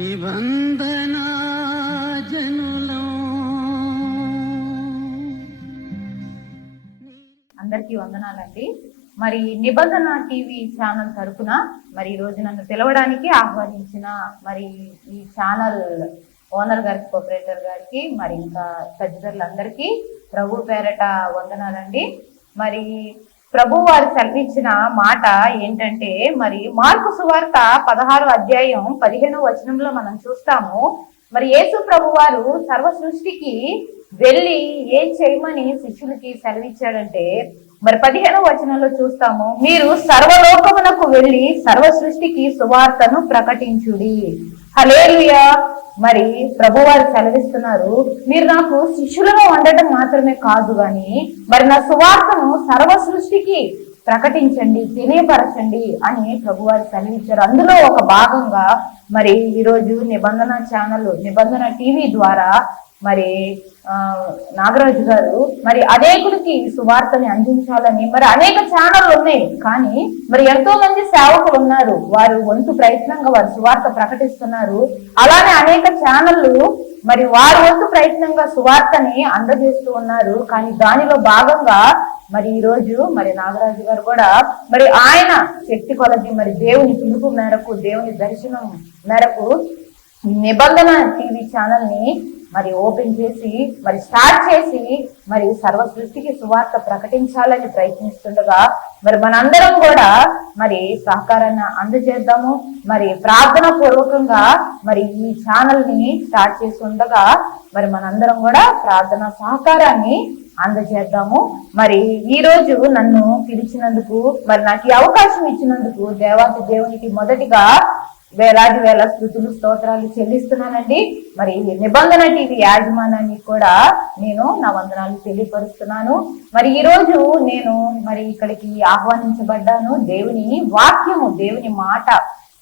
నిబంధన జనులం. అందరికీ వందనాలండి. మరి నిబంధన టీవీ ఛానల్ తరఫున మరి ఈ రోజు నన్ను పిలవడానికి ఆహ్వానించిన మరి ఈ ఛానల్ ఓనర్ గారికి, ఆపరేటర్ గారికి, మరి ఇంకా తదితరులందరికీ ప్రభు పేరట వందనాలండి. మరి ప్రభు వారు సెలవిచ్చిన మాట ఏంటంటే, మరి మార్కు సువార్త 16వ అధ్యాయం 15వ వచనంలో మనం చూస్తాము. మరి యేసు ప్రభు వారు సర్వ సృష్టికి వెళ్ళి ఏం చేయమని శిష్యులకి సెలవిచ్చాడంటే, మరి 15వ వచనంలో చూస్తాము, మీరు సర్వలోకమునకు వెళ్ళి సర్వ సృష్టికి సువార్తను ప్రకటించుడి. హల్లెలూయా. మరి ప్రభువారు సెలవిస్తున్నారు, మీరు నాకు శిష్యులుగా ఉండటం మాత్రమే కాదు గాని మరి నా సువార్తను సర్వ సృష్టికి ప్రకటించండి, తెలియపరచండి అని ప్రభువారు సెలవిచ్చారు. అందులో ఒక భాగంగా మరి ఈరోజు నిబంధన ఛానల్, నిబంధన టీవీ ద్వారా మరి నాగరాజు గారు మరి అనేకులకి సువార్తని అందించాలని మరి అనేక ఛానళ్ళు ఉన్నాయి, కానీ మరి ఎంతో మంది సేవకులు ఉన్నారు, వారు వంతు ప్రయత్నంగా వారు సువార్త ప్రకటిస్తున్నారు. అలానే అనేక ఛానళ్ళు మరి వారి వంతు ప్రయత్నంగా సువార్తని అందజేస్తూ ఉన్నారు. కానీ దానిలో భాగంగా మరి ఈ రోజు మరి నాగరాజు గారు కూడా మరి ఆయన శక్తి కొలది మరి దేవుని పిలుపు మేరకు, దేవుని దర్శనం మేరకు నిబంధన టీవీ ఛానల్ ని మరి ఓపెన్ చేసి మరి స్టార్ట్ చేసి మరి సర్వ సృష్టికి సువార్త ప్రకటించాలని ప్రయత్నిస్తుండగా మరి మనందరం కూడా మరి సహకారాన్ని అందజేద్దాము. మరి ప్రార్థన పూర్వకంగా మరి ఈ ఛానల్ ని స్టార్ట్ చేసి ఉండగా మరి మనందరం కూడా ప్రార్థన సహకారాన్ని అందజేద్దాము. మరి ఈ రోజు నన్ను పిలిచినందుకు, మరి నాకు ఈ అవకాశం ఇచ్చినందుకు దేవాతి దేవునికి మొదటిగా వేలాది వేల స్తుతులు, స్తోత్రాలు చెల్లిస్తున్నానండి. మరి నిబంధన టీవీ యాజమాన్యానికి కూడా నేను నా వందనాలు తెలియపరుస్తున్నాను. మరి ఈ రోజు నేను మరి ఇక్కడికి ఆహ్వానించబడ్డాను. దేవుని వాక్యము, దేవుని మాట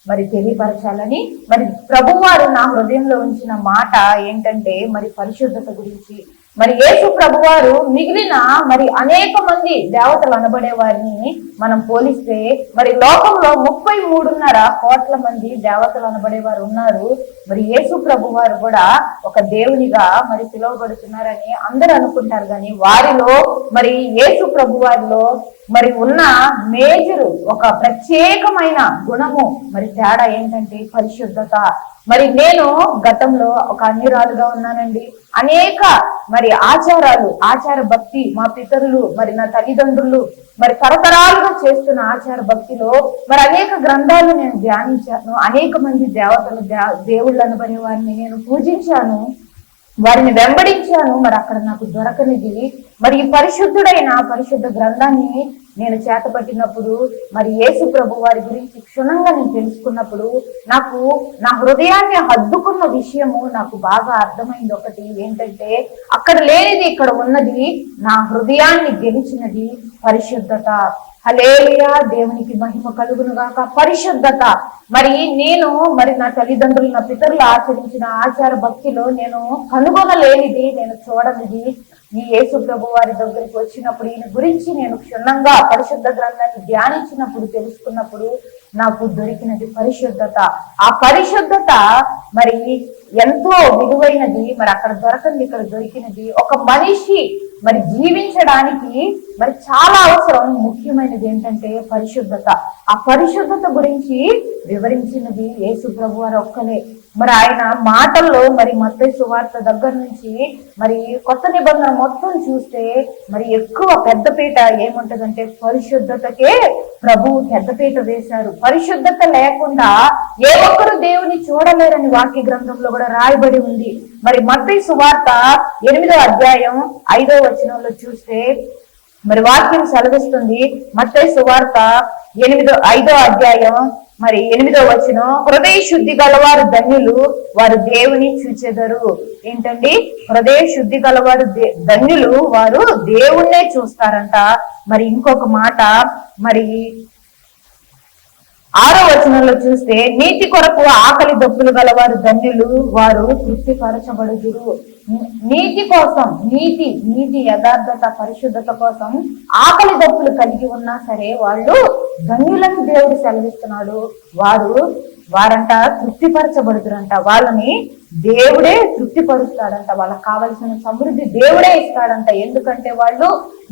మరి తెలియపరచాలని. మరి ప్రభువారు నా హృదయంలో ఉంచిన మాట ఏంటంటే, మరి పరిశుద్ధత గురించి. మరి యేసు ప్రభువారు మిగిలిన మరి అనేక మంది దేవతలు అనబడే వారిని మనం పోలిస్తే మరి లోకంలో 33.5 కోట్ల మంది దేవతలు అనబడే వారు ఉన్నారు. మరి యేసు ప్రభువారు కూడా ఒక దేవునిగా మరి పిలువబడుతున్నారని అందరూ అనుకుంటారు, కానీ వారిలో మరి యేసు ప్రభువారిలో మరి ఉన్న మేజరు ఒక ప్రత్యేకమైన గుణము, మరి తేడా ఏంటంటే పరిశుద్ధత. మరి నేను గతంలో ఒక అన్యురాలుగా ఉన్నానండి. అనేక మరి ఆచారాలు, ఆచార భక్తి, మా పితరులు మరి నా తల్లిదండ్రులు మరి తరతరాలుగా చేస్తున్న ఆచార భక్తిలో మరి అనేక గ్రంథాలు నేను ధ్యానించాను. అనేక మంది దేవతలు, దేవుళ్ళు అనబడే వారిని నేను పూజించాను, వారిని వెంబడించాను. మరి అక్కడ నాకు దొరకనిది మరి ఈ పరిశుద్ధుడైన పరిశుద్ధ గ్రంథాన్ని నేను చేతపట్టినప్పుడు మరి యేసు ప్రభు వారి గురించి క్షుణ్ణంగా నేను తెలుసుకున్నప్పుడు నాకు నా హృదయాన్ని హద్దుకున్న విషయము నాకు బాగా అర్థమైంది. ఒకటి ఏంటంటే, అక్కడ లేనిది ఇక్కడ ఉన్నది, నా హృదయాన్ని గెలిచినది పరిశుద్ధత. హల్లెలూయా. దేవునికి మహిమ కలుగును గాక. పరిశుద్ధత. మరి నేను మరి నా తల్లిదండ్రులు, నా పితరులు ఆచరించిన ఆచార భక్తిలో నేను కనుగొనలేనిది, నేను చూడనిది ఈ యేసు ప్రభు వారి దగ్గరికి వచ్చినప్పుడు, ఈయన గురించి నేను క్షుణ్ణంగా పరిశుద్ధ గ్రంథాన్ని ధ్యానించినప్పుడు, తెలుసుకున్నప్పుడు నాకు దొరికినది పరిశుద్ధత. ఆ పరిశుద్ధత మరి ఎంతో విలువైనది. మరి అక్కడ దొరకంది, ఇక్కడ దొరికినది. ఒక మనిషి మరి జీవించడానికి మరి చాలా అవసరం. ముఖ్యమైనది ఏంటంటే పరిశుద్ధత. ఆ పరిశుద్ధత గురించి వివరించినది యేసు ప్రభు వారు ఒక్కలే. మరి ఆయన మాటల్లో మరి మత్తయి సువార్త దగ్గర నుంచి మరి కొత్త నిబంధన మొత్తం చూస్తే మరి ఎక్కువ పెద్దపీట ఏముంటదంటే పరిశుద్ధతకే ప్రభువు పెద్దపీట వేశారు. పరిశుద్ధత లేకుండా ఏ ఒక్కరు దేవుని చూడలేరని వాక్య గ్రంథంలో కూడా రాయబడి ఉంది. మరి మత్తయి సువార్త 8వ అధ్యాయం 5వ వచనంలో చూస్తే మరి వాక్యం సెలవిస్తుంది. మత్తయి సువార్త 5వ అధ్యాయం మరి 8వ వచనం, హృదయ శుద్ధి గలవారు ధన్యులు, వారు దేవుని చూచెదరు. ఏంటండి? హృదయ శుద్ధి గలవారు ధన్యులు, వారు దేవుణ్ణే చూస్తారంట. మరి ఇంకొక మాట మరి 6వ వచనంలో చూస్తే, నీతి కొరకు ఆకలి దప్పులు గలవారు ధన్యులు, వారు తృప్తిపరచబడుదురు. నీతి కోసం, నీతి యథార్థత, పరిశుద్ధత కోసం ఆకలి దప్పులు కలిగి ఉన్నా సరే వాళ్ళు ధన్యులను దేవుడు సెలవిస్తున్నాడు. వారు వారంట తృప్తిపరచబడుతురంట. వాళ్ళని దేవుడే తృప్తిపరుస్తాడంట. వాళ్ళకి కావలసిన సమృద్ధి దేవుడే ఇస్తాడంట. ఎందుకంటే వాళ్ళు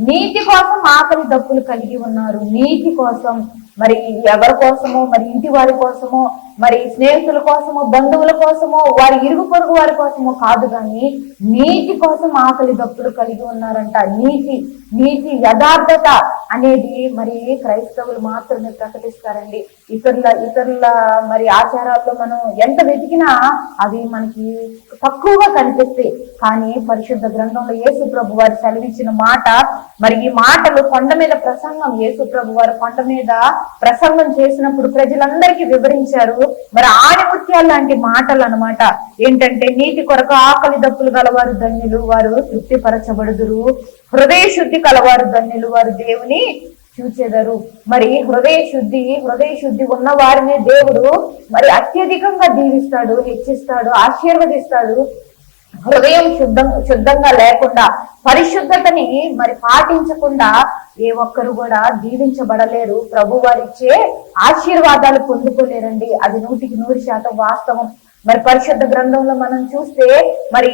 నీతి కోసం ఆకలి దప్పులు కలిగి ఉన్నారు. నీతి కోసం, మరి ఎవరి కోసమో, మరి ఇంటి వారి కోసమో, మరి స్నేహితుల కోసమో, బంధువుల కోసమో, వారి ఇరుగు పొరుగు వారి కోసమో కాదు, కానీ నీతి కోసం ఆకలి దప్పులు కలిగి ఉన్నారంట. నీతి యథార్థత అనేది మరి క్రైస్తవులు మాత్రమే ప్రకటిస్తారండి. ఇతరుల మరి ఆచారాల్లో మనం ఎంత వెతికినా అవి మనకి తక్కువగా కనిపిస్తాయి. కానీ పరిశుద్ధ గ్రంథంలో యేసు ప్రభు వారు సెలవిచ్చిన మాట, మరి ఈ మాటలు కొండ మీద ప్రసంగం, యేసు ప్రభు వారు కొండ మీద ప్రసంగం చేసినప్పుడు ప్రజలందరికీ వివరించారు. మరి ఆణిముత్యాలు లాంటి మాటలు అన్నమాట. ఏంటంటే, నీతి కొరకు ఆకలి దప్పులు గలవారు ధన్యులు, వారు తృప్తిపరచబడుదురు. హృదయ శుద్ధి కలవారు ధన్యులు, వారు దేవుని చూచెదరు. మరి హృదయ శుద్ధి ఉన్న వారిని దేవుడు మరి అత్యధికంగా దీవిస్తాడు, హెచ్చిస్తాడు, ఆశీర్వదిస్తాడు. హృదయం శుద్ధంగా లేకుండా, పరిశుద్ధతని మరి పాటించకుండా ఏ ఒక్కరు కూడా దీవించబడలేరు. ప్రభు వారిచ్చే ఆశీర్వాదాలు పొందుకోలేరండి. అది 100% వాస్తవం. మరి పరిశుద్ధ గ్రంథంలో మనం చూస్తే, మరి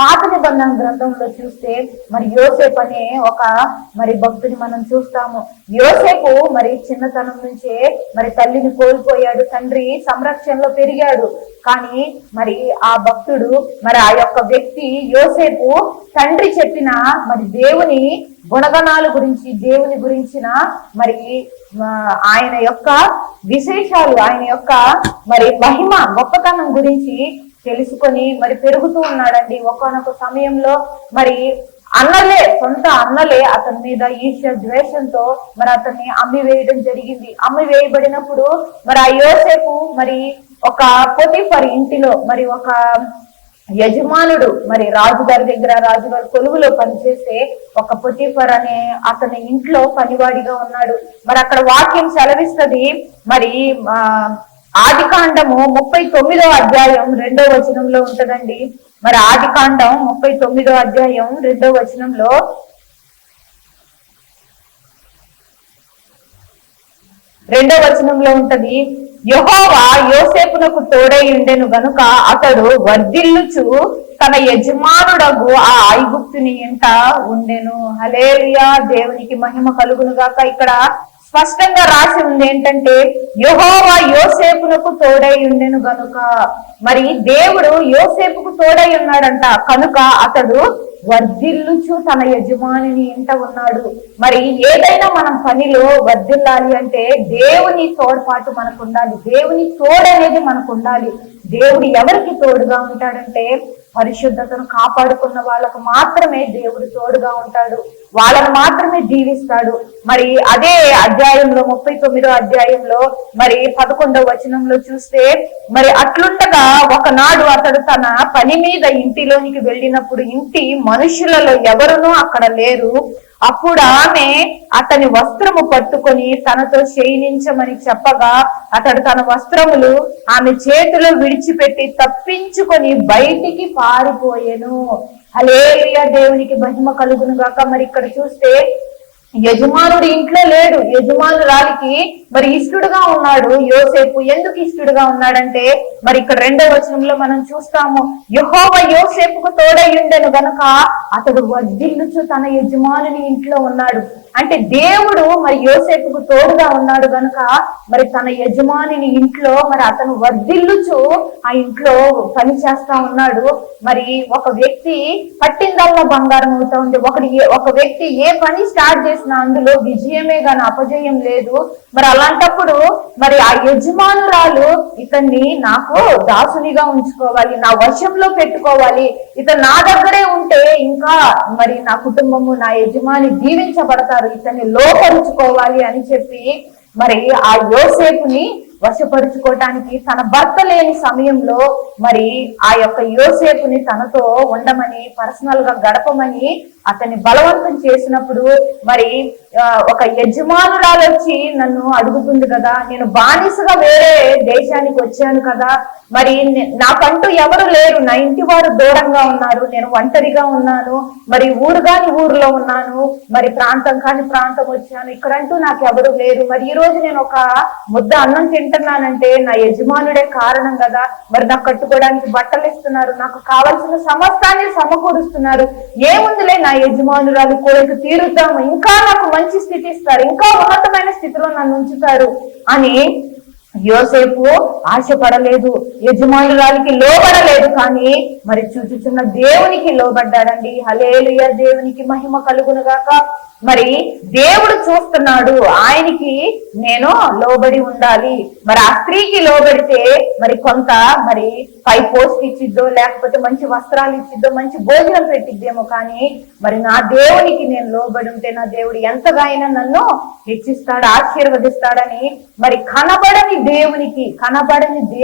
పాత నిబంధన గ్రంథంలో చూస్తే, మరి యోసేపు అనే ఒక మరి భక్తుని మనం చూస్తాము. యోసేపు మరి చిన్నతనం నుంచే మరి తల్లిని కోల్పోయాడు, తండ్రి సంరక్షణలో పెరిగాడు. కానీ మరి ఆ భక్తుడు, మరి ఆ యొక్క వ్యక్తి యోసేపు తండ్రి చెప్పిన మరి దేవుని గుణగణాల గురించి, దేవుని గురించిన మరి ఆయన యొక్క విశేషాలు, ఆయన యొక్క మరి మహిమ, గొప్పతనం గురించి తెలుసుకొని మరి పెరుగుతూ ఉన్నాడండి. ఒకానొక సమయంలో మరి సొంత అన్నలే అతని మీద ఈర్ష్య ద్వేషంతో మరి అతన్ని అమ్మి వేయడం జరిగింది. అమ్మి వేయబడినప్పుడు మరి ఆ యోసేపు మరి ఒక పొతిఫర్ ఇంటిలో మరి ఒక యజమానుడు, మరి రాజుగారి దగ్గర, రాజుగారి కొలువులో పనిచేసే ఒక పొతిఫర్ అనే అతని ఇంట్లో పనివాడిగా ఉన్నాడు. మరి అక్కడ వాక్యం సెలవిస్తది, మరి ఆదికాండము 39వ అధ్యాయం 2వ వచనంలో ఉంటదండి. మరి ఆదికాండం 39వ అధ్యాయం 2వ వచనంలో, రెండో వచనంలో ఉంటది, యెహోవా యోసేపునకు తోడై ఉండెను గనుక అతడు వర్ధిల్లుచు తన యజమానుడగు ఆ ఐగుప్తుని ఇంట ఉండెను. హల్లెలూయా, దేవునికి మహిమ కలుగును గాక. ఇక్కడ స్పష్టంగా రాసి ఉంది ఏంటంటే, యెహోవా యోసేపునకు తోడై ఉండెను గనుక. మరి దేవుడు యోసేపుకు తోడై ఉన్నాడంట కనుక అతడు వర్ధిల్లుచు తన యజమానిని ఇంట ఉన్నాడు. మరి ఏదైనా మనం పనిలో వర్ధిల్లాలి అంటే దేవుని తోడ్పాటు మనకు ఉండాలి, దేవుని తోడు అనేది మనకు ఉండాలి. దేవుడు ఎవరికి తోడుగా ఉంటాడంటే, పరిశుద్ధతను కాపాడుకున్న వాళ్ళకు మాత్రమే దేవుడు తోడుగా ఉంటాడు, వాళ్ళను మాత్రమే దీవిస్తాడు. మరి అదే అధ్యాయంలో 39వ అధ్యాయంలో మరి 11వ వచనంలో చూస్తే, మరి అట్లుండగా ఒకనాడు అతడు తన పని మీద ఇంటిలోనికి వెళ్ళినప్పుడు ఇంటి మనుషులలో ఎవరునూ అక్కడ లేరు. అప్పుడు ఆమె అతని వస్త్రము పట్టుకొని తనతో శయనించమని చెప్పగా అతడు తన వస్త్రములు ఆమె చేతిలో విడిచిపెట్టి తప్పించుకొని బయటికి పారిపోయెను. హల్లెలూయా, దేవునికి మహిమ కలుగును గాక. మరి ఇక్కడ చూస్తే యజమానుడు ఇంట్లో లేడు, యజమానురాలికి మరి ఇష్టడుగా ఉన్నాడు యోసేపు. ఎందుకు ఇష్టడుగా ఉన్నాడంటే, మరి ఇక్కడ 2వ వచనంలో మనం చూస్తాము, యెహోవా యోసేపుకు తోడై ఉండెను గనుక అతడు వర్ధిల్లుచు తన యజమానుని ఇంట్లో ఉన్నాడు. అంటే దేవుడు మరి యోసేపుకు తోడుగా ఉన్నాడు గనుక మరి తన యజమానిని ఇంట్లో మరి అతను వర్ధిల్లుచు ఆ ఇంట్లో పని చేస్తా ఉన్నాడు. మరి ఒక వ్యక్తి పట్టిందల్లా బంగారం అవుతా ఉంది. ఒక వ్యక్తి ఏ పని స్టార్ట్ చేసినా అందులో విజయమే గాని అపజయం లేదు. మరి అలాంటప్పుడు మరి ఆ యజమానురాలు ఇతన్ని నాకు దాసునిగా ఉంచుకోవాలి, నా వశంలో పెట్టుకోవాలి, ఇతను నా దగ్గరే ఉంటే ఇంకా మరి నా కుటుంబము, నా యజమాని దీవించబడతారు, ఇతన్ని లోపరుచుకోవాలి అని చెప్పి మరి ఆ యోసేపుని వశపరుచుకోవటానికి తన భర్త లేని సమయంలో మరి ఆ యొక్క యోసేపుని తనతో ఉండమని, పర్సనల్ గా గడపమని అతన్ని బలవంతం చేసినప్పుడు మరి ఒక యజమానురాలు వచ్చి నన్ను అడుగుతుంది కదా, నేను బానిసగా వేరే దేశానికి వచ్చాను కదా, మరి నాకంటూ ఎవరు లేరు, నా ఇంటి వారు దూరంగా ఉన్నారు, నేను ఒంటరిగా ఉన్నాను, మరి ఊరు కాని ఊరిలో ఉన్నాను, మరి ప్రాంతం కాని ప్రాంతం వచ్చాను, ఇక్కడంటూ నాకు ఎవరు లేరు, మరి ఈ రోజు నేను ఒక ముద్ద అన్నం తింటున్నానంటే నా యజమానుడే కారణం కదా, మరి నాకు కట్టుకోవడానికి బట్టలు ఇస్తున్నారు, నాకు కావలసిన సమస్తాన్ని సమకూరుస్తున్నారు, ఏముందిలే నా యజమానురాలు కోరిక తీరుద్దాము, ఇంకా నాకు మంచి స్థితి ఇస్తారు, ఇంకా ఉన్నతమైన స్థితిలో నన్ను ఉంచుతారు అని యోసేపు ఆశపడలేదు, యజమానురాలికి లోబడలేదు, కానీ మరి చూచుచున్న దేవునికి లోబడ్డాడండి. హల్లెలూయా, దేవునికి మహిమ కలుగును గాక. మరి దేవుడు చూస్తున్నాడు, ఆయనకి నేను లోబడి ఉండాలి. మరి ఆ స్త్రీకి లోబడితే మరి కొంత మరి పై పోస్ట్ ఇచ్చిద్దో, లేకపోతే మంచి వస్త్రాలు ఇచ్చిద్దో, మంచి భోజనం పెట్టిద్దేమో, కానీ మరి నా దేవునికి నేను లోబడి ఉంటే నా దేవుడు ఎంతగా అయినా నన్ను హెచ్చిస్తాడు, ఆశీర్వదిస్తాడని మరి కనబడని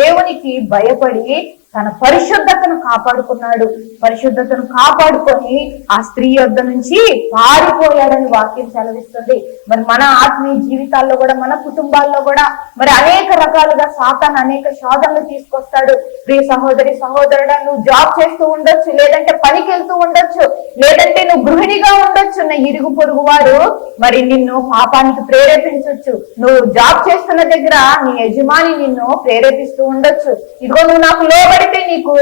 దేవునికి భయపడి తన పరిశుద్ధతను కాపాడుకున్నాడు. పరిశుద్ధతను కాపాడుకొని ఆ స్త్రీ యొద్ద నుంచి పారిపోయాడని వాక్యం సెలవిస్తుంది. మరి మన ఆత్మీయ జీవితాల్లో కూడా, మన కుటుంబాల్లో కూడా మరి అనేక రకాలుగా సాతాను అనేక శోధనలు తీసుకొస్తాడు. ప్రియ సహోదరి సహోదరుడా, నువ్వు జాబ్ చేస్తూ ఉండొచ్చు, లేదంటే పనికి వెళ్తూ ఉండొచ్చు, లేదంటే నువ్వు గృహిణిగా ఉండొచ్చు, నా ఇరుగు పొరుగు వారు మరి నిన్ను పాపానికి ప్రేరేపించవచ్చు. నువ్వు జాబ్ చేస్తున్న దగ్గర నీ యజమాని నిన్ను ప్రేరేపిస్తూ ఉండొచ్చు, ఇదిగో నువ్వు నాకు లోబడితే నీకు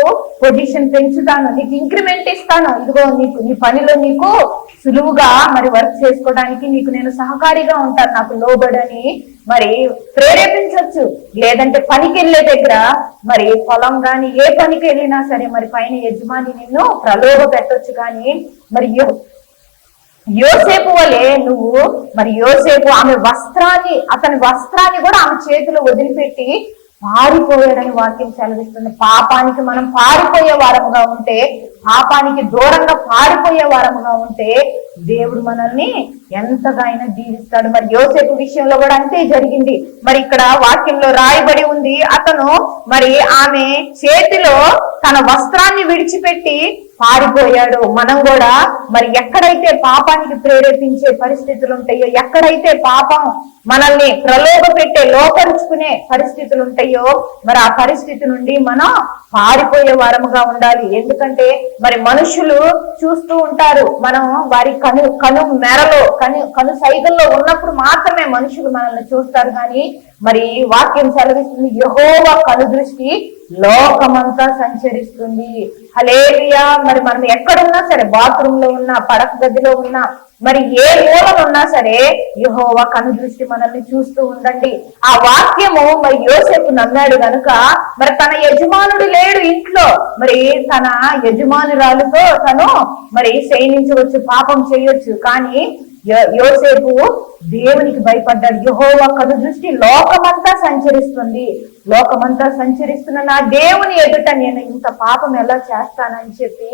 పొజిషన్ పెంచుతాను, నీకు ఇంక్రిమెంట్ ఇస్తాను, ఇదిగో నీకు నీ పనిలో నీకు సులువుగా మరి వర్క్ చేసుకోవడానికి నీకు నేను సహకారిగా ఉంటాను, నాకు లోబడని మరి ప్రేరేపించవచ్చు. లేదంటే పనికి వెళ్ళే దగ్గర మరి పొలం గాని ఏ పనికి వెళ్ళినా సరే మరి పైన యజమాని నిన్ను ప్రలోభ పెట్టొచ్చు. కానీ మరి యోసేపు వలె నువ్వు మరి యోసేపు అతని వస్త్రాన్ని కూడా ఆమె చేతిలో వదిలిపెట్టి పారిపోయాడని వాక్యం సెలవిస్తుంది. పాపానికి మనం పారిపోయే వారముగా ఉంటే, పాపానికి దూరంగా పారిపోయే వారముగా ఉంటే దేవుడు మనల్ని ఎంతగా అయినా దీవిస్తాడు. మరి యోసేపు విషయంలో కూడా అంతే జరిగింది. మరి ఇక్కడ వాక్యంలో రాయబడి ఉంది, అతను మరి ఆమె చేతిలో తన వస్త్రాన్ని విడిచిపెట్టి పారిపోయాడు. మనం కూడా మరి ఎక్కడైతే పాపానికి ప్రేరేపించే పరిస్థితులు ఉంటాయో, ఎక్కడైతే పాపం మనల్ని ప్రలోభ పెట్టే లోపరుచుకునే పరిస్థితులు ఉంటాయో, మరి ఆ పరిస్థితి నుండి మనం పారిపోయే వారముగా ఉండాలి. ఎందుకంటే మరి మనుషులు చూస్తూ ఉంటారు, మనం వారి కను మెరలో కను సైగల్లో ఉన్నప్పుడు మాత్రమే మనుషులు మనల్ని చూస్తారు. కానీ మరి వాక్యం సెలవిస్తుంది, యెహోవా కను దృష్టి లోకమంతా సంచరిస్తుంది. హల్లెలూయా. మరి మనం ఎక్కడున్నా సరే, బాత్రూమ్ లో ఉన్నా, పడక గదిలో ఉన్నా, మరి ఏ మూలం ఉన్నా సరే యెహోవా కను దృష్టి మనల్ని చూస్తూ ఉండండి. ఆ వాక్యము మరి యోసేపు నమ్మాడు గనుక మరి తన యజమానుడు లేడు ఇంట్లో, మరి తన యజమానురాలుతో తను మరి శయనించవచ్చు, పాపం చేయొచ్చు. కానీ యోసేపు దేవునికి భయపడ్డాడు. యెహోవా కను దృష్టి లోకమంతా సంచరిస్తుంది, లోకమంతా సంచరిస్తున్న నా దేవుని ఎదుట నేను ఇంత పాపం ఎలా చేస్తానని చెప్పి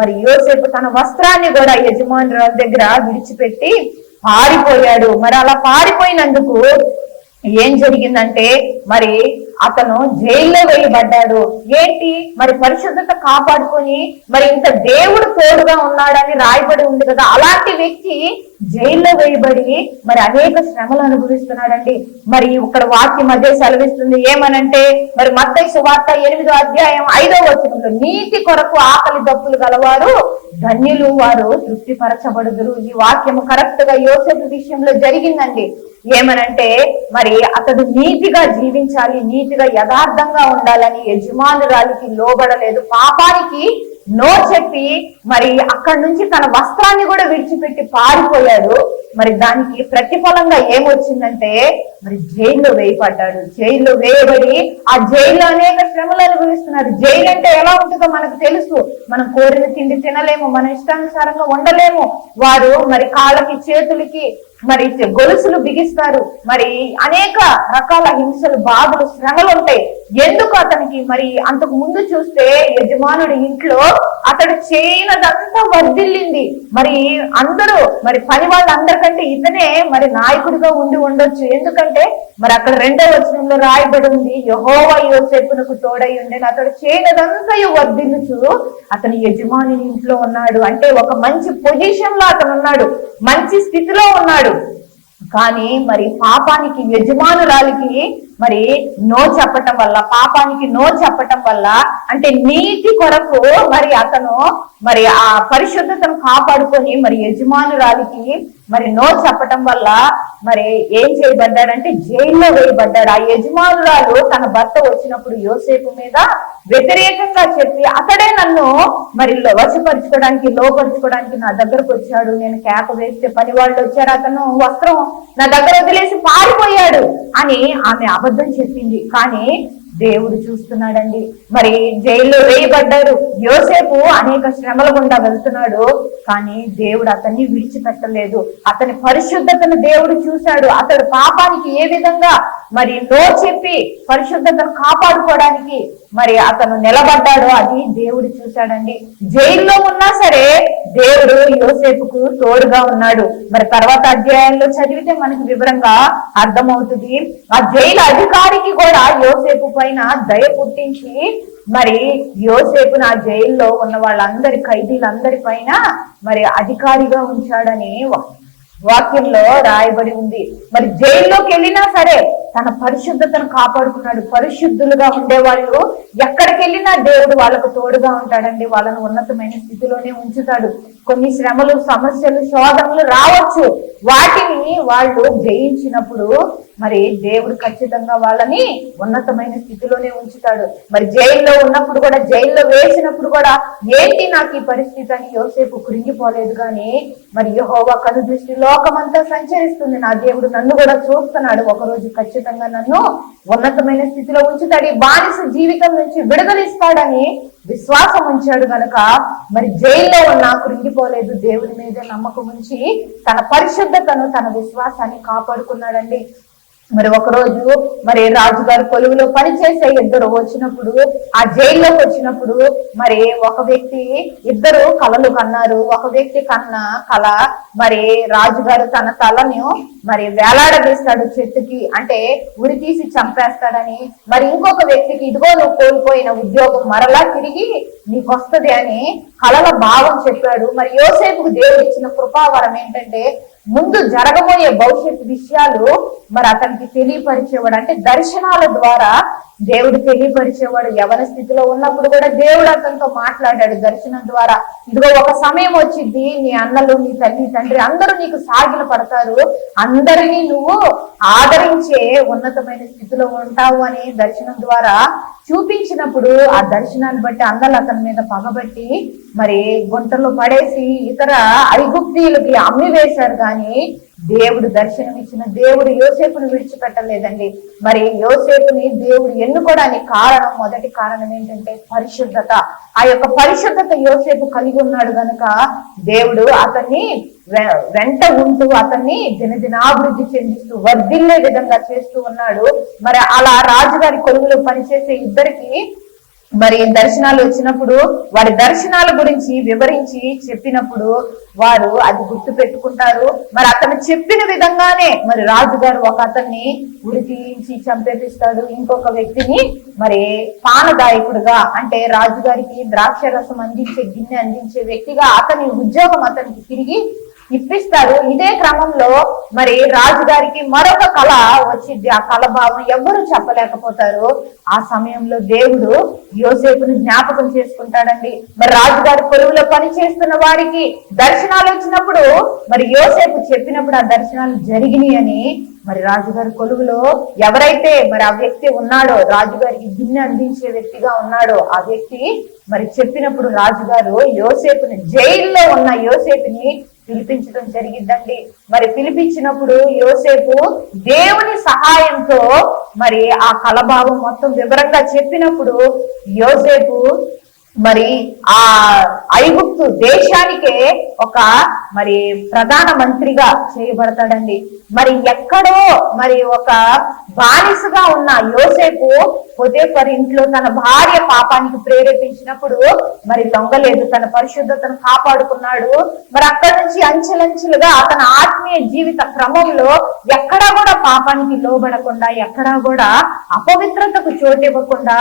మరి యోసేపు తన వస్త్రాన్ని కూడా యజమానురాల దగ్గర విడిచిపెట్టి పారిపోయాడు. మరి అలా పారిపోయినందుకు ఏం జరిగిందంటే మరి అతను జైల్లో వేయబడ్డాడు. ఏంటి మరి పరిశుద్ధత కాపాడుకొని మరి ఇంత దేవుడు తోడుగా ఉన్నాడని రాయబడి ఉంది కదా, అలాంటి వ్యక్తి జైల్లో వేయబడి మరి అనేక శ్రమలు అనుభవిస్తున్నాడండి. మరి ఇక్కడ వాక్యం అదే సెలవిస్తుంది, ఏమనంటే మరి మత్తయి సువార్త 8వ అధ్యాయం 5వ వచనంలో, నీతి కొరకు ఆకలి దప్పులు గలవారు ధన్యులు, వారు తృప్తిపరచబడుదురు. ఈ వాక్యము కరెక్ట్ గా యోసేపు విషయంలో జరిగిందండి. ఏమనంటే మరి అతడు నీతిగా జీవించాలి, నీతిగా యథార్థంగా ఉండాలని యజమానురాలికి లోబడలేదు, పాపానికి నో చెప్పి మరి అక్కడి నుంచి తన వస్త్రాన్ని కూడా విడిచిపెట్టి పారిపోయాడు. మరి దానికి ప్రతిఫలంగా ఏమొచ్చిందంటే మరి జైల్లో వేయబడ్డాడు. జైల్లో వేయబడి ఆ జైల్లో అనేక శ్రమలు అనుభవిస్తున్నారు. జైలు అంటే ఎలా ఉంటుందో మనకు తెలుసు. మనం కోరిన తిండి తినలేము, మన ఇష్టానుసారంగా ఉండలేము. వారు మరి కాళ్ళకి చేతులకి మరి గొలుసులు బిగిస్తారు, మరి అనేక రకాల హింసలు, బాధలు, శ్రమలు ఉంటాయి. ఎందుకు అతనికి మరి అంతకు ముందు చూస్తే యజమానుడి ఇంట్లో అతడు చేయనదంతా వర్ధిల్లింది. మరి అందరూ మరి పని వాళ్ళందరికంటే ఇతనే మరి నాయకుడిగా ఉండి ఉండొచ్చు. ఎందుకంటే మరి అక్కడ 2వ వచనంలో రాయబడి ఉంది, యెహోవా యోసేపునకు తోడై ఉండేది, అతడు చేయనదంతా వర్ధిల్లుచు అతని యజమానుని ఇంట్లో ఉన్నాడు. అంటే ఒక మంచి పొజిషన్ లో అతను ఉన్నాడు, మంచి స్థితిలో ఉన్నాడు. కానీ మరి పాపానికి, యజమానురాలికి మరి నో చెప్పటం వల్ల, పాపానికి నో చెప్పటం వల్ల, అంటే నీతి కొరకు మరి అతను మరి ఆ పరిశుద్ధతను కాపాడుకొని మరి యజమానురాలికి మరి నో చెప్పటం వల్ల మరి ఏం చేయబడ్డాడంటే జైల్లో వేయబడ్డాడు. ఆ యజమానురాలు తన భర్త వచ్చినప్పుడు యోసేపు మీద వ్యతిరేకంగా చెప్పి, అతడే నన్ను మరి వశపరుచుకోవడానికి, లోపరుచుకోవడానికి నా దగ్గరకు వచ్చాడు, నేను కేక వేస్తే పని వాళ్ళు వచ్చారు, అతను వస్త్రం నా దగ్గర వదిలేసి పారిపోయాడు అని ఆమె అబద్ధం చెప్పింది. కానీ దేవుడు చూస్తున్నాడండి. మరి జైల్లో వేయబడ్డారు, యోసేపు అనేక శ్రమల గుండా వెళ్తున్నాడు, కానీ దేవుడు అతన్ని విడిచిపెట్టలేదు. అతని పరిశుద్ధతను దేవుడు చూశాడు. అతడు పాపానికి ఏ విధంగా మరి నో చెప్పి పరిశుద్ధతను కాపాడుకోవడానికి మరి అతను నిలబడ్డాడో అది దేవుడు చూశాడండి. జైల్లో ఉన్నా సరే దేవుడు యోసేపుకు తోడుగా ఉన్నాడు. మరి తర్వాత అధ్యాయంలో చదివితే మనకి వివరంగా అర్థమవుతుంది. ఆ జైలు అధికారికి కూడా యోసేపు పైన దయ పుట్టించి మరి యోసేపును ఆ జైల్లో ఉన్న వాళ్ళందరి, ఖైదీలందరి పైన మరి అధికారిగా ఉంచాడని వాక్యంలో రాయబడి ఉంది. మరి జైల్లోకి వెళ్ళినా సరే తన పరిశుద్ధతను కాపాడుకున్నాడు. పరిశుద్ధులుగా ఉండేవాళ్ళు ఎక్కడికి వెళ్ళినా దేవుడు వాళ్ళకు తోడుగా ఉంటాడండి. వాళ్ళను ఉన్నతమైన స్థితిలోనే ఉంచుతాడు. కొన్ని శ్రమలు, సమస్యలు, శోధనలు రావచ్చు, వాటిని వాళ్ళు జయించినప్పుడు మరి దేవుడు ఖచ్చితంగా వాళ్ళని ఉన్నతమైన స్థితిలోనే ఉంచుతాడు. మరి జైల్లో ఉన్నప్పుడు కూడా, జైల్లో వేసినప్పుడు కూడా ఏంటి నాకు ఈ పరిస్థితి అని యోసేపు కృంగిపోలేదు. కానీ మరి యెహోవా కను దృష్టి లోకమంతా సంచరిస్తుంది, నా దేవుడు నన్ను కూడా చూస్తున్నాడు, ఒకరోజు ఖచ్చితంగా నన్ను ఉన్నతమైన స్థితిలో ఉంచుతాడు, ఈ బానిస జీవితం నుంచి విడుదలిస్తాడని విశ్వాసం ఉంచాడు. గనక మరి జైల్లో ఉన్న కృంగిపోలేదు, దేవుడి మీద నమ్మకం ఉంచి తన పరిశుద్ధతను, తన విశ్వాసాన్ని కాపాడుకున్నాడండి. మరి ఒకరోజు మరి రాజుగారి కొలువులో పనిచేసే ఇద్దరు వచ్చినప్పుడు, ఆ జైల్లోకి వచ్చినప్పుడు మరి ఒక వ్యక్తి, ఇద్దరు కలలు కన్నారు. ఒక వ్యక్తి కన్న కల మరి రాజుగారు తన తలను మరి వేలాడదీస్తాడు చెట్టుకి, అంటే ఉరి తీసి చంపేస్తాడని. మరి ఇంకొక వ్యక్తికి, ఇదిగో నువ్వు కోల్పోయిన ఉద్యోగం మరలా తిరిగి నీకు వస్తుంది అని కలల భావం చెప్పాడు. మరి యోసేపుకు దేవుడు ఇచ్చిన కృపావరం ఏంటంటే ముందు జరగబోయే భవిష్యత్ విషయాలు మరి అతనికి తెలియపరిచేవాడు. అంటే దర్శనాల ద్వారా దేవుడు తెలియపరిచేవాడు. యవన స్థితిలో ఉన్నప్పుడు కూడా దేవుడు అతనితో మాట్లాడాడు దర్శనం ద్వారా. ఇదిగో ఒక సమయం వచ్చింది, నీ అన్నలు, నీ తల్లి, తండ్రి అందరూ నీకు సాగిల పడతారు, అందరినీ నువ్వు ఆదరించే ఉన్నతమైన స్థితిలో ఉంటావు అని దర్శనం ద్వారా చూపించినప్పుడు ఆ దర్శనాన్ని బట్టి అన్నలు అతని మీద పగబట్టి మరి గుంటలో పడేసి ఇతర ఐగుప్తీయులకి అమ్మి వేశారు. కానీ దేవుడు దర్శనం ఇచ్చిన దేవుడు యోసేపును విడిచిపెట్టలేదండి. మరి యోసేపుని దేవుడు ఎన్నుకోవడానికి కారణం, మొదటి కారణం ఏంటంటే పరిశుద్ధత. ఆ యొక్క పరిశుద్ధత యోసేపు కలిగి ఉన్నాడు గనుక దేవుడు అతన్ని వెంట ఉంటూ అతన్ని దినదినాభివృద్ధి చెందిస్తూ వర్ధిల్లే విధంగా చేస్తూ ఉన్నాడు. మరి అలా రాజుగారి కొలువులో పనిచేసే ఇద్దరికి మరి దర్శనాలు వచ్చినప్పుడు వారి దర్శనాల గురించి వివరించి చెప్పినప్పుడు వారు అది గుర్తు పెట్టుకుంటారు. మరి అతను చెప్పిన విధంగానే మరి రాజుగారు ఒక అతన్ని ఉరి తీయించి చంపేపిస్తాడు, ఇంకొక వ్యక్తిని మరి పానదాయకుడుగా, అంటే రాజుగారికి ద్రాక్ష రసం అందించే గిన్నె అందించే వ్యక్తిగా అతని ఉద్యోగం అతనికి తిరిగి ఇప్పిస్తారు. ఇదే క్రమంలో మరి రాజుగారికి మరొక కళ వచ్చింది. ఆ కళ భావం ఎవరు చెప్పలేకపోతారు. ఆ సమయంలో దేవుడు యోసేపుని జ్ఞాపకం చేసుకుంటాడండి. మరి రాజుగారి కొలువులో పని చేస్తున్న వారికి దర్శనాలు వచ్చినప్పుడు మరి యోసేపు చెప్పినప్పుడు ఆ దర్శనాలు జరిగినాయి అని మరి రాజుగారి కొలువులో ఎవరైతే మరి ఆ వ్యక్తి ఉన్నాడో, రాజుగారికి గిన్నె అందించే వ్యక్తిగా ఉన్నాడో ఆ వ్యక్తి మరి చెప్పినప్పుడు రాజుగారు యోసేపుని, జైల్లో ఉన్న యోసేపుని పిలిపించడం జరిగిద్దండి. మరి పిలిపించినప్పుడు యోసేపు దేవుని సహాయంతో మరి ఆ కలభావం మొత్తం వివరంగా చెప్పినప్పుడు యోసేపు మరి ఆ ఐగుప్తు దేశానికే ఒక మరి ప్రధాన మంత్రిగా చేయబడతాడండి. మరి ఎక్కడో మరి ఒక బానిసగా ఉన్న యోసేపు పొతేఫర్ ఇంట్లో తన భార్య పాపానికి ప్రేరేపించినప్పుడు మరి లొంగలేదు, తన పరిశుద్ధతను కాపాడుకున్నాడు. మరి అక్కడి నుంచి అంచెలంచెలుగా అతని ఆత్మీయ జీవిత క్రమంలో ఎక్కడా కూడా పాపానికి లోబడకుండా, ఎక్కడా కూడా అపవిత్రతకు చోటివ్వకుండా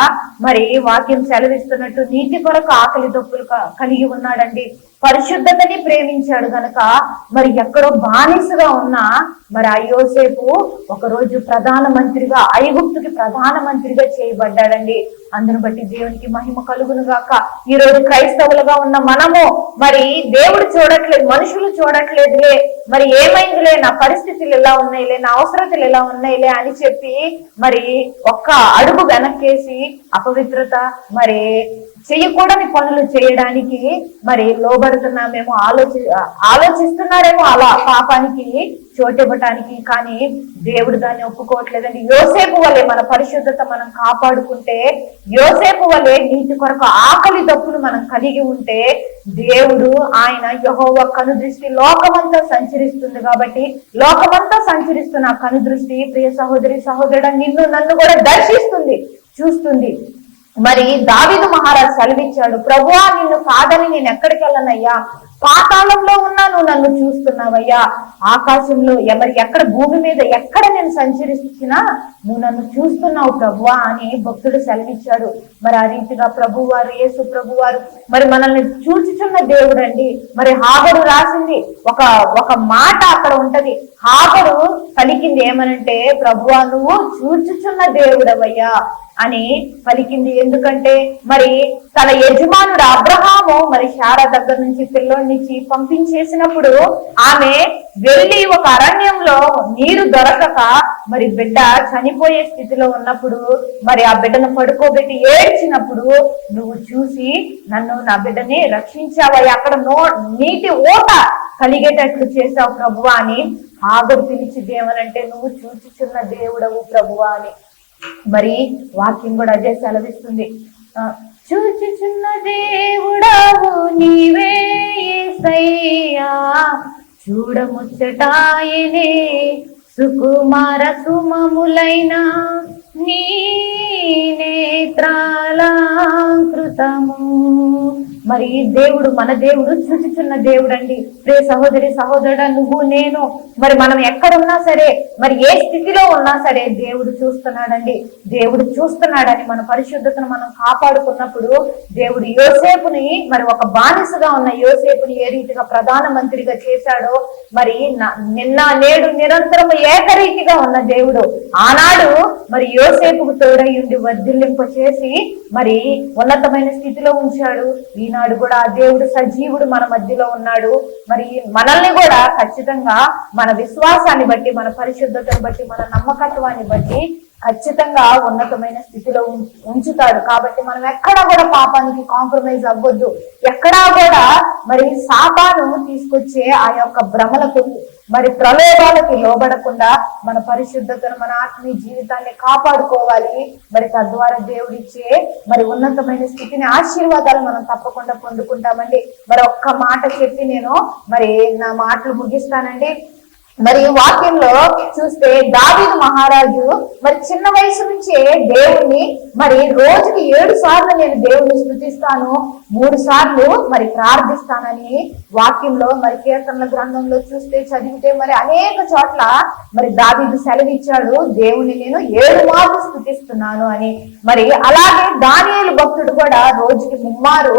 మరి వాక్యం సెలవిస్తున్నట్టు నీతి కొరకు ఆకలి దప్పులు కలిగి ఉన్నాడండి. పరిశుద్ధతని ప్రేమించాడు గనక మరి ఎక్కడో బానిసగా ఉన్నా మరి ఆ యోసేపు ఒకరోజు ప్రధాన మంత్రిగా, ఐగుప్తుకి ప్రధాన మంత్రిగా చేయబడ్డాడండి. అందును బట్టి దేవునికి మహిమ కలుగును గాక. ఈ రోజు క్రైస్తవులుగా ఉన్న మనము మరి దేవుడు చూడట్లేదు, మనుషులు చూడట్లేదులే, మరి ఏమైందిలే, నా పరిస్థితులు ఎలా ఉన్నాయిలే, నా అవసరతలు ఎలా ఉన్నాయిలే అని చెప్పి మరి ఒక్క అడుగు వెనక్కేసి అపవిత్రత మరి చేయకూడని పనులు చేయడానికి మరి లోబడుతున్నామేమో, ఆలోచిస్తున్నారేమో అలా పాపానికి చోటివ్వటానికి. కానీ దేవుడు దాన్ని ఒప్పుకోవట్లేదండి. యోసేపు వలె మన పరిశుద్ధత మనం కాపాడుకుంటే, యోసేపు వలె నీతి కొరకు ఆకలి దప్పులు మనం కలిగి ఉంటే దేవుడు ఆయన యెహోవా కనుదృష్టి లోకమంతా సంచరిస్తుంది కాబట్టి, లోకమంతా సంచరిస్తున్న కనుదృష్టి ప్రియ సహోదరి సహోదరుడు నిన్ను నన్ను కూడా దర్శిస్తుంది, చూస్తుంది. మరి దావీదు మహారాజు సెలవిచ్చాడు, ప్రభువా నిన్ను కాదని నేను ఎక్కడికి వెళ్ళనయ్యా, పాతాళంలో ఉన్నా నువ్వు నన్ను చూస్తున్నావయ్యా, ఆకాశంలో మరి ఎక్కడ భూమి మీద ఎక్కడ నేను సంచరిస్తున్నా నువ్వు నన్ను చూస్తున్నావు ప్రభువా అని భక్తుడు సెలవిచ్చాడు. మరి ఆ రీతిగా ప్రభువారు, యేసు ప్రభువారు మరి మనల్ని చూచుచున్న దేవుడు అండి. మరి హాగరు రాసింది ఒక మాట అక్కడ ఉంటది. హాగరు పలికింది ఏమనంటే, ప్రభువా నువ్వు చూచుచున్న దేవుడవయ్యా అని పలికింది. ఎందుకంటే మరి తన యజమానుడు అబ్రహాము మరి శారా దగ్గర నుంచి పిల్లోనిచ్చి పంపించేసినప్పుడు ఆమె వెళ్ళి ఒక అరణ్యంలో నీరు దొరకక మరి బిడ్డ చనిపోయే స్థితిలో ఉన్నప్పుడు మరి ఆ బిడ్డను పడుకోబెట్టి ఏడ్చినప్పుడు నువ్వు చూసి నన్ను, నా బిడ్డని రక్షించావయ్యా, అక్కడ నీటి ఓట కలిగేటట్లు చేశావు ప్రభువా అని హాగరు పిలిచి దేవనంటే నువ్వు చూచుచున్న దేవుడవు ప్రభువా అని. మరి వాక్యం కూడా అదే సెలవిస్తుంది, చూచుచున్న దేవుడవు నీవే యేసయ్యా, చూడముచ్చటాయనే సుకుమార సుమములైన నీ నేత్రాలంకృతము. మరి దేవుడు, మన దేవుడు చూచుచున్న దేవుడు అండి. ప్రియ సహోదరి సహోదరుడా, నువ్వు నేను మరి మనం ఎక్కడున్నా సరే, మరి ఏ స్థితిలో ఉన్నా సరే దేవుడు చూస్తున్నాడండి. దేవుడు చూస్తున్నాడని మన పరిశుద్ధతను మనం కాపాడుకున్నప్పుడు దేవుడు యోసేపుని మరి ఒక బానిసగా ఉన్న యోసేపుని ఏ రీతిగా ప్రధాన మంత్రిగా చేశాడో, మరి నిన్న నేడు నిరంతరం ఏకరీతిగా ఉన్న దేవుడు ఆనాడు మరి యోసేపుకు తోడయుండి వర్ధిల్లింప చేసి మరి ఉన్నతమైన స్థితిలో ఉంచాడు. ఈనాడు కూడా ఆ దేవుడు సజీవుడు మన మధ్యలో ఉన్నాడు. మరి మనల్ని కూడా ఖచ్చితంగా మన విశ్వాసాన్ని బట్టి, మన పరిశుద్ధతను బట్టి, మన నమ్మకత్వాన్ని బట్టి ఖచ్చితంగా ఉన్నతమైన స్థితిలో ఉంచుతాడు. కాబట్టి మనం ఎక్కడా కూడా పాపానికి కాంప్రమైజ్ అవ్వద్దు. ఎక్కడా కూడా మరి సాతాను తీసుకొచ్చే ఆ యొక్క భ్రమలకు మరి ప్రలోభాలకి లోబడకుండా మన పరిశుద్ధతను, మన ఆత్మీయ జీవితాన్ని కాపాడుకోవాలి. మరి తద్వారా దేవుడిచ్చే మరి ఉన్నతమైన స్థితిని, ఆశీర్వాదాలు మనం తప్పకుండా పొందుకుంటామండి. మరి ఒక్క మాట చెప్పి నేను మరి నా మాటలు ముగిస్తానండి. మరి వాక్యంలో చూస్తే దావీదు మహారాజు మరి చిన్న వయసు నుంచే దేవుణ్ణి మరి రోజుకి 7 సార్లు నేను దేవుణ్ణి స్తుతిస్తాను, 3 సార్లు మరి ప్రార్థిస్తానని వాక్యంలో మరి కీర్తనల గ్రంథంలో చూస్తే చదివితే మరి అనేక చోట్ల మరి దావీదు సెలవిచ్చాడు, దేవుణ్ణి నేను 7 మార్లు స్తుతిస్తున్నాను అని. మరి అలాగే దానియేలు భక్తుడు కూడా రోజుకి 3 మారు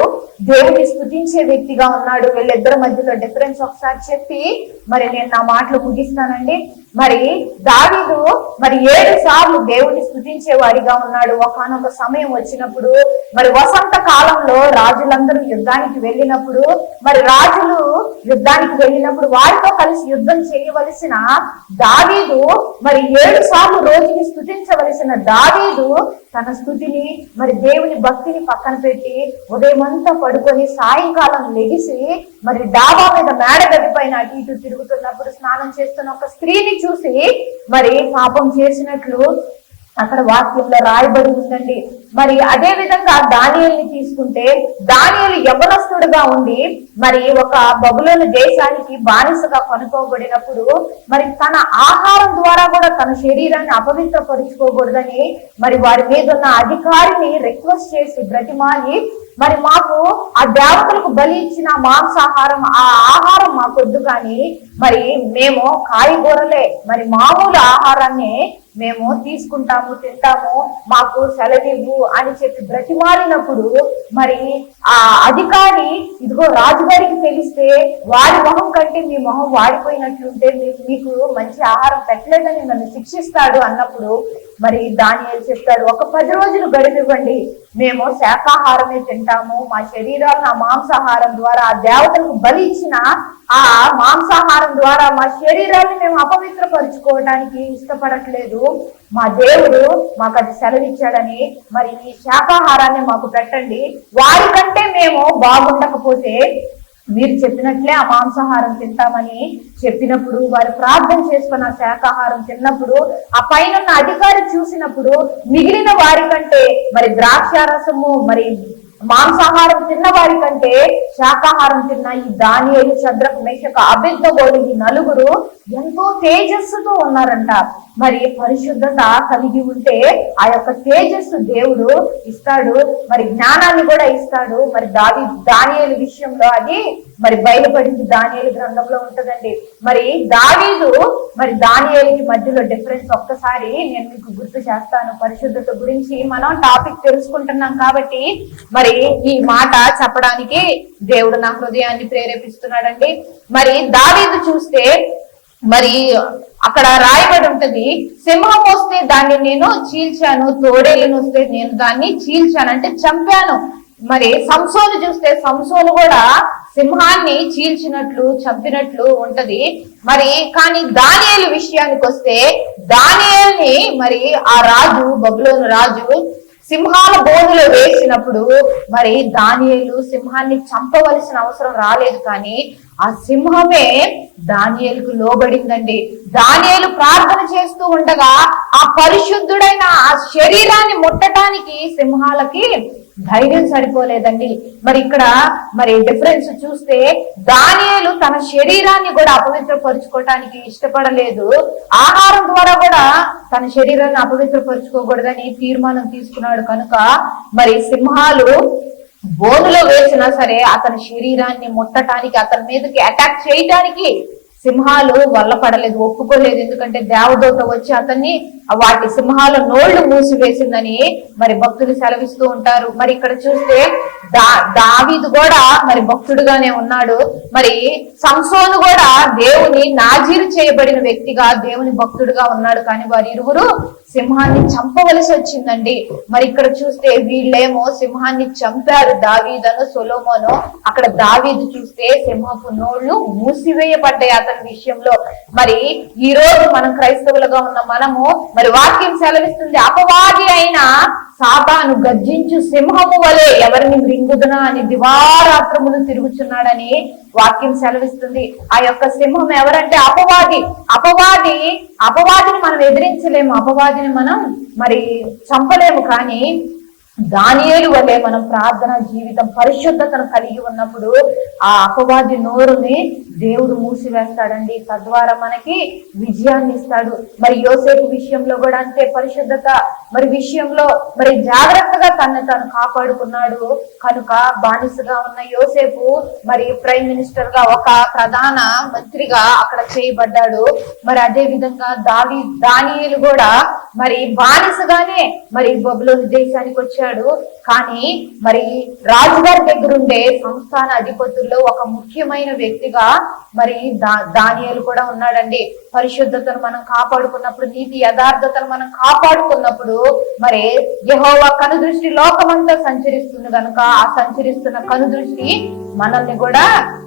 దేవుణ్ణి స్తుతించే వ్యక్తిగా ఉన్నాడు. వీళ్ళిద్దరి మధ్యలో డిఫరెన్స్ ఒకసారి చెప్పి మరి నేను నా మాటలు ముగిస్తానండి. మరి దావీదు మరి 7 సార్లు దేవుణ్ణి స్తుతించే వాడిగా ఉన్నాడు. ఒకానొక సమయం వచ్చినప్పుడు మరి వసంత కాలంలో రాజులందరూ యుద్ధానికి వెళ్ళినప్పుడు వారితో కలిసి యుద్ధం చేయవలసిన దావీదు మరి 7 సార్లు రోజుని స్తుతించవలసిన దావీదు తన స్తుతిని మరి దేవుని భక్తిని పక్కన పెట్టి ఉదయమంతా పడుకొని సాయంకాలం లెగిసి మరి డాబా మీద మేడగది పైన అటు ఇటు తిరుగుతున్నప్పుడు స్నానం చేస్తున్న ఒక స్త్రీని చూసి మరి పాపం చేసినట్లు అక్కడ వాక్యంలో రాయబడి ఉందండి. మరి అదే విధంగా దానియేలుని తీసుకుంటే, దానియేలు యవ్వనస్తుడుగా ఉండి మరి ఒక బబులోను దేశానికి బానిసగా కొనుక్కోబడినప్పుడు మరి తన ఆహారం ద్వారా కూడా తన శరీరాన్ని అపవిత్రపరుచుకోకూడదని మరి వారి మీద ఉన్న అధికారిని రిక్వెస్ట్ చేసి బ్రతిమాలి, మరి మాకు ఆ దేవతలకు బలి ఇచ్చిన మాంసాహారం, ఆ ఆహారం మాకొద్దు, కానీ మరి మేము కాయగూరలే, మరి మామూలు ఆహారాన్ని మేము తీసుకుంటాము, తింటాము, మాకు సెలవివ్వు అని చెప్పి బ్రతిమాలినప్పుడు మరి ఆ అధికారి, ఇదిగో రాజుగారికి తెలిస్తే వారి మొహం కంటే మీ మొహం వాడిపోయినట్లుంటే మీకు మంచి ఆహారం పెట్టలేదని నన్ను శిక్షిస్తాడు అన్నప్పుడు మరి దానియేలు చెప్తాడు, ఒక 10 రోజులు గడిపివ్వండి, మేము శాకాహారమే తింటాము, మా శరీరాలను ఆ మాంసాహారం ద్వారా ఆ దేవతలకు బలి ఇచ్చిన ఆ మాంసాహారం ద్వారా మా శరీరాన్ని మేము అపవిత్రపరుచుకోవడానికి ఇష్టపడట్లేదు, మా దేవుడు మాకు అది సెలవిచ్చాడని మరి ఈ శాకాహారాన్ని మాకు పెట్టండి, వారికంటే మేము బాగుండకపోతే మీరు చెప్పినట్లే ఆ మాంసాహారం తింటామని చెప్పినప్పుడు వారు ప్రార్థన చేసుకున్న శాకాహారం తిన్నప్పుడు ఆ పైన అధికారి చూసినప్పుడు మిగిలిన వారి కంటే మరి ద్రాక్షారసము మరి మాంసాహారం తిన్న వారి కంటే శాకాహారం తిన్న ఈ దానియేలు, షద్రకు, మేషకు, అబేద్నెగోలు ఈ నలుగురు ఎంతో తేజస్సుతో ఉన్నారంట. మరి పరిశుద్ధత కలిగి ఉంటే ఆ యొక్క తేజస్సు దేవుడు ఇస్తాడు, మరి జ్ఞానాన్ని కూడా ఇస్తాడు. మరి దానియేలు విషయంలో అది మరి బయలుపడింది, దానియేలు గ్రంథంలో ఉంటదండి. మరి దావీదు మరి దానియేలుకి మధ్యలో డిఫరెన్స్ ఒక్కసారి నేను మీకు గుర్తు చేస్తాను. పరిశుద్ధత గురించి మనం టాపిక్ తెలుసుకుంటున్నాం కాబట్టి మరి ఈ మాట చెప్పడానికి దేవుడు నా హృదయాన్ని ప్రేరేపిస్తున్నాడండి. మరి దావీదు చూస్తే మరి అక్కడ రాయబడి ఉంటది, సింహం వస్తే దాన్ని నేను చీల్చాను, తోడేళ్ళను వస్తే నేను దాన్ని చీల్చాను అంటే చంపాను. మరి సంసోను చూస్తే సంసోను కూడా సింహాన్ని చీల్చినట్లు చంపినట్లు ఉంటది. మరి కానీ దానియేలు విషయానికి వస్తే దానియేలుని మరి ఆ రాజు, బబులోను రాజు సింహాల బోనులో వేసినప్పుడు మరి దానియేలు సింహాన్ని చంపవలసిన అవసరం రాలేదు, కానీ ఆ సింహమే దానియేలుకు లోబడిందండి. దానియేలు ప్రార్థన చేస్తూ ఉండగా ఆ పరిశుద్ధుడైన ఆ శరీరాన్ని ముట్టడానికి సింహాలకి ధైర్యం సరిపోలేదండి. మరి ఇక్కడ మరి డిఫరెన్స్ చూస్తే దానియేలు తన శరీరాన్ని కూడా అపవిత్రపరుచుకోవటానికి ఇష్టపడలేదు, ఆహారం ద్వారా కూడా తన శరీరాన్ని అపవిత్రపరుచుకోకూడదని తీర్మానం తీసుకున్నాడు. కనుక మరి సింహాలు బోనులో వేసినా సరే అతని శరీరాన్ని ముట్టడానికి, అతని మీదకి అటాక్ చేయటానికి సింహాలు వల్ల పడలేదు, ఒప్పుకోలేదు. ఎందుకంటే దేవదూత వచ్చి అతన్ని వాటి సింహాల నోళ్లు మూసివేసిందని మరి భక్తులు సెలవిస్తూ ఉంటారు. మరి ఇక్కడ చూస్తే దావీదు కూడా మరి భక్తుడుగానే ఉన్నాడు. మరి సంసోను కూడా దేవుని నాజీరు చేయబడిన వ్యక్తిగా దేవుని భక్తుడుగా ఉన్నాడు. కానీ వారి ఇరువురు సింహాన్ని చంపవలసి వచ్చిందండి. మరి ఇక్కడ చూస్తే వీళ్ళేమో సింహాన్ని చంపారు, దావీదును సొలొమోను. అక్కడ దావీదు చూస్తే సింహపు నోళ్లు మూసివేయబడ్డాయి అతని విషయంలో. మరి ఈ రోజు మనం క్రైస్తవులుగా ఉన్న మనము మరి వాక్యం సెలవిస్తుంది, అపవాది అయిన సాతాను గర్జించు సింహము వలె ఎవరిని మృంగుదునా అని దివారాత్రములు తిరుగుచున్నాడని వాక్యం సెలవిస్తుంది. ఆ యొక్క సింహం ఎవరంటే అపవాదిని మనం ఎదిరించలేము, అపవాదిని మనం మరి చంపలేము. కానీ దానియేలు వలె మనం ప్రార్థన జీవితం, పరిశుద్ధతను కలిగి ఉన్నప్పుడు ఆ అపవాది నోరుని దేవుడు మూసివేస్తాడండి, తద్వారా మనకి విజయాన్ని ఇస్తాడు. మరి యోసేపు విషయంలో కూడా అంతే, పరిశుద్ధత మరి విషయంలో మరి జాగ్రత్తగా తను కాపాడుకున్నాడు. కనుక బానిసగా ఉన్న యోసేపు మరి ప్రైమ్ మినిస్టర్ గా, ఒక ప్రధాన మంత్రిగా అక్కడ చేయబడ్డాడు. మరి అదే విధంగా దానియేలు కూడా మరి బానిసగానే మరి బబులోను దేశానికి వచ్చాడు. కానీ మరి రాజుగారి దగ్గరుండే సంస్థాన అధిపతుల్లో ఒక ముఖ్యమైన వ్యక్తిగా మరి దానియేలు కూడా ఉన్నాడండి. పరిశుద్ధతను మనం కాపాడుకున్నప్పుడు, నీతి యథార్థతను మనం కాపాడుకున్నప్పుడు మరి యెహోవా కనుదృష్టి లోకమంతా సంచరిస్తుంది కనుక ఆ సంచరిస్తున్న కనుదృష్టి మనల్ని కూడా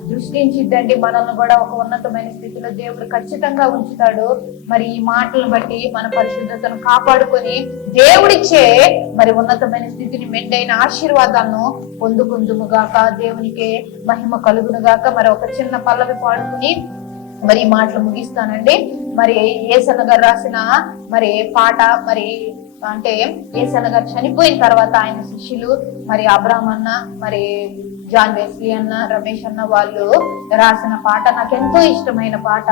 దృష్టించిద్దండి. మనల్ని కూడా ఒక ఉన్నతమైన స్థితిలో దేవుడు ఖచ్చితంగా ఉంచుతాడు. మరి ఈ మాటలను బట్టి మన పరిశుద్ధతను కాపాడుకొని దేవుడిచ్చే మరి ఉన్నతమైన స్థితిని, మెండైన ఆశీర్వాదాలను పొందుకుందుముగాక. దేవునికి మహిమ కలుగునుగాక. మరి ఒక చిన్న పల్లవి పాడుకుని మరి ఈ మాటలు ముగిస్తానండి. మరి యేసన్న గారు రాసిన మరి పాట మరి అంటే యేసన్న గారు చనిపోయిన తర్వాత ఆయన శిష్యులు మరి అబ్రాహం అన్న, మరి జాన్ వెస్లీ అన్న, రమేష్ అన్న వాళ్ళు రాసిన పాట నాకు ఎంతో ఇష్టమైన పాట.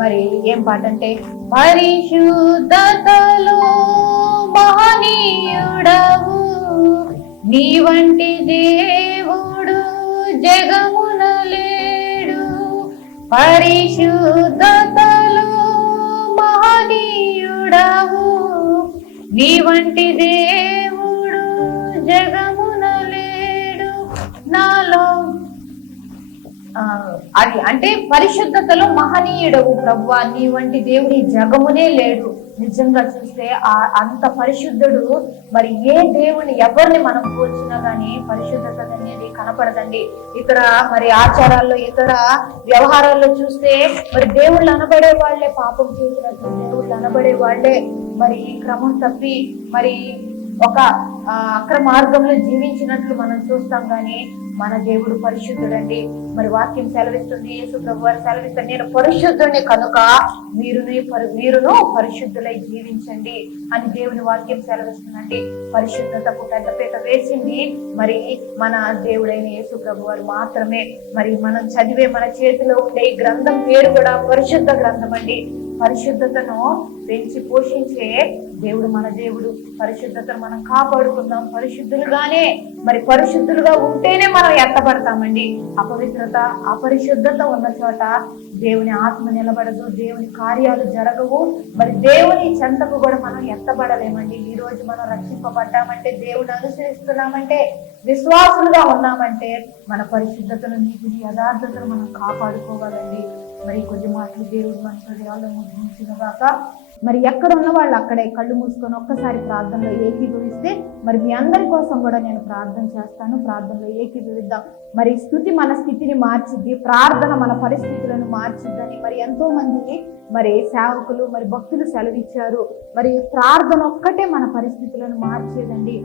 మరి ఏం పాట అంటే, పరిశుద్ధతలో మహనీయుడవు నీ వంటి దేవుడు జగమున లేడు, పరిశుద్ధతలో మహనీయుడవు నీ వంటి దేవుడు జగమున లేడు నాలో. అది అంటే పరిశుద్ధతలో మహనీయుడవు ప్రభువా, నీ వంటి దేవుడి జగమునే లేడు. నిజంగా చూస్తే అంత పరిశుద్ధుడు మరి ఏ దేవుని ఎవరిని మనం పోల్చినా గానీ పరిశుద్ధత అనేది కనపడదండి. ఇతర మరి ఆచారాల్లో, ఇతర వ్యవహారాల్లో చూస్తే మరి దేవుళ్ళు అనబడే వాళ్లే పాపం చేసినట్టు, దేవుళ్ళు అనబడే వాళ్లే మరి క్రమం తప్పి మరి ఒక అక్ర మార్గంలో జీవించినట్లు మనం చూస్తాం. గాని మన దేవుడు పరిశుద్ధుడండి. మరి వాక్యం సెలవిస్తుంది, యేసు ప్రభు వారు సెలవిస్తారు, నేను పరిశుద్ధుడిని కనుక మీరును పరిశుద్ధులై జీవించండి అని దేవుని వాక్యం సెలవిస్తుందండి. పరిశుద్ధతకు పెద్దపీట వేసింది మరి మన దేవుడైన యేసు ప్రభు వారు మాత్రమే. మరి మనం చదివే మన చేతిలో ఉండే ఈ గ్రంథం పేరు కూడా పరిశుద్ధ గ్రంథం అండి. పరిశుద్ధతను పెంచి పోషించే దేవుడు మన దేవుడు. పరిశుద్ధతను మనం కాపాడుకుందాం. పరిశుద్ధులుగానే మరి పరిశుద్ధులుగా ఉంటేనే మనం ఎత్తబడతామండి. అపవిత్రత, అపరిశుద్ధత ఉన్న చోట దేవుని ఆత్మ నిలబడదు, దేవుని కార్యాలు జరగవు. మరి దేవుని చెంతకు కూడా మనం ఎత్తబడలేమండి. ఈ రోజు మనం రక్షింపబడ్డామంటే, దేవుని అనుసరిస్తున్నామంటే, విశ్వాసులుగా ఉన్నామంటే మన పరిశుద్ధతను, నీతిని, యథార్థతను మనం కాపాడుకోవాలండి. మరి కొద్ది మాటలు దేవుడు మన హృదయాల్లో ముద్రించినగాక. మరి ఎక్కడ ఉన్న వాళ్ళు అక్కడే కళ్ళు మూసుకొని ఒక్కసారి ప్రార్థనలో ఏకీభవిస్తే మరి మీ అందరి కోసం కూడా నేను ప్రార్థన చేస్తాను. ప్రార్థనలో ఏకీభవిద్దాం. మరి స్తుతి మన స్థితిని మార్చిద్ది, ప్రార్థన మన పరిస్థితులను మార్చిద్దని మరి ఎంతో మంది మరి సేవకులు, మరి భక్తులు సెలవిచ్చారు. మరి ప్రార్థన ఒక్కటే మన పరిస్థితులను మార్చేదండి.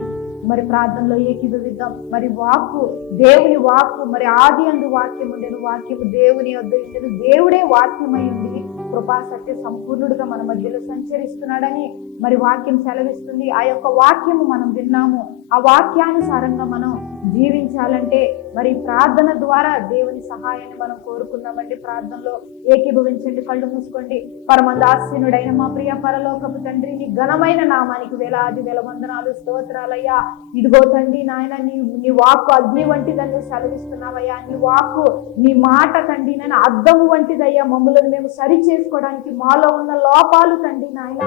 మరి ప్రార్థనలో ఏకీభవిద్దాం. మరి వాక్కు, దేవుని వాక్కు, మరి ఆది అందు వాక్యం ఉండేను, వాక్యము దేవుని వద్ద ఉండేను, దేవుడే వాక్యమై ఉండి కృపా సత్య సంపూర్ణుడుగా మన మధ్యలో సంచరిస్తున్నాడని మరి వాక్యం సెలవిస్తుంది. ఆ యొక్క వాక్యము మనం విన్నాము. ఆ వాక్యానుసారంగా మనం జీవించాలంటే మరి ప్రార్థన ద్వారా దేవుని సహాయాన్ని మనం కోరుకుందామండి. ప్రార్థనలో ఏకీభవించండి, కళ్ళు మూసుకోండి. పరమదాసీనుడైన మా ప్రియ పరలోకపు తండ్రి, నీ ఘనమైన నామానికి వేలాది వేల వందనాలు, స్తోత్రాలయ్యా. ఇదిగో తండ్రి నాయన, నీ వాక్కు అగ్ని వంటిదని సెలవిస్తున్నావయ్యా. నీ వాక్కు, నీ మాట తండ్రి నాయన అద్దము వంటిదయ్యా. మమ్మల్ని మేము సరి చేసుకోవడానికి, మాలో ఉన్న లోపాలు తండ్రి నాయన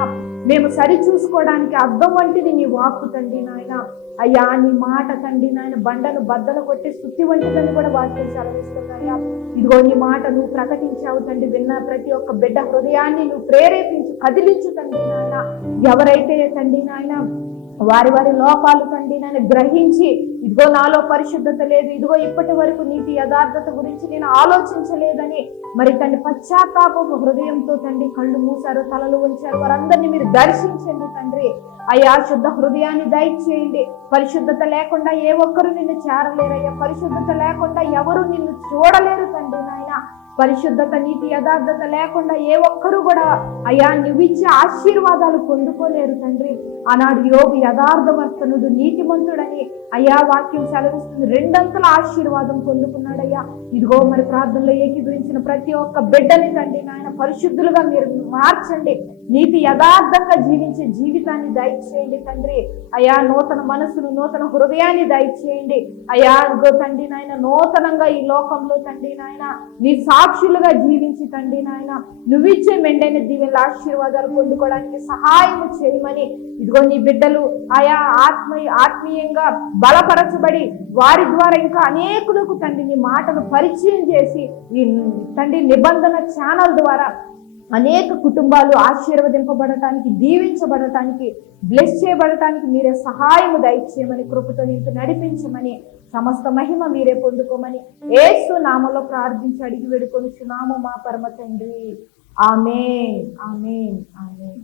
మేము సరి చూసుకోవడానికి అద్దం వంటిది నీ వాక్కు తండ్రి నాయన. అయ్యా నీ మాట తండ్రి నాయన బండను బద్దలు కొట్టి సుత్తి వంటిదని కూడా వాక్యం సెలవిస్తున్నాయా. ఇదిగో నీ మాట నువ్వు ప్రకటించావు తండ్రి. విన్న ప్రతి ఒక్క బిడ్డ హృదయాన్ని నువ్వు ప్రేరేపించు, కదిలించు తండ్రి నాయన. ఎవరైతే తండ్రి నాయన వారి వారి లోపాలు తండ్రి నన్ను గ్రహించి, ఇదిగో నాలో పరిశుద్ధత లేదు, ఇదిగో ఇప్పటి వరకు నీతి యథార్థత గురించి నేను ఆలోచించలేదని మరి తండ్రి పశ్చాత్తాపపు హృదయంతో తండ్రి కళ్ళు మూసారు, తలలు ఉంచారు, వారందరినీ మీరు దర్శించండి తండ్రి. అయ్యా శుద్ధ హృదయాన్ని దయచేయండి. పరిశుద్ధత లేకుండా ఏ ఒక్కరు నిన్ను చేరలేరయ్యా. పరిశుద్ధత లేకుండా ఎవరు నిన్ను చూడలేరు తండ్రి నాయన. పరిశుద్ధత, నీతి, యథార్థత లేకుండా ఏ ఒక్కరు కూడా అయ్యా నువ్విచ్చే ఆశీర్వాదాలు పొందుకోలేరు తండ్రి. ఆనాడు యోబు యథార్థవర్తనుడు, నీతిమంతుడని అయ్యా వాక్యం సెలవిస్తుంది, రెండంతల ఆశీర్వాదం పొందుకున్నాడయ్యా. ఇదిగో మరి ప్రార్థనలో ఏకీభవించిన ప్రతి ఒక్క బిడ్డని తండ్రి నాయన పరిశుద్ధులుగా మీరు మార్చండి. నీతి యథార్థంగా జీవించే జీవితాన్ని దయచేయండి తండ్రి. అయ్యా నూతన మనసును, నూతన హృదయాన్ని దయచేయండి అయ్యా. ఇదిగో తండ్రి నాయన నూతనంగా ఈ లోకంలో తండ్రి నాయన నీ సాక్షులుగా జీవించి తండ్రి నాయన నువ్విచ్చే మెండైన దీవెనల ఆశీర్వాదాలు పొందుకోవడానికి సహాయం చేయమని ఇదిగో నీ బిడ్డలు ఆయా ఆత్మీయంగా బలపరచబడి వారి ద్వారా ఇంకా అనేకులకు తండ్రి నీ మాటను పరిచయం చేసి ఈ తండ్రి నిబంధన ఛానల్ ద్వారా అనేక కుటుంబాలు ఆశీర్వదింపబడటానికి, దీవించబడటానికి, బ్లెస్ చేయబడటానికి మీరే సహాయము దయచేయమని, కృపతో నింపి నడిపించమని, సమస్త మహిమ మీరే పొందుకోమని యేసు నామములో ప్రార్థించి అడిగి వేడుకొనుచున్నాము మా పరమ తండ్రి. ఆమేన్, ఆమేన్, ఆమేన్.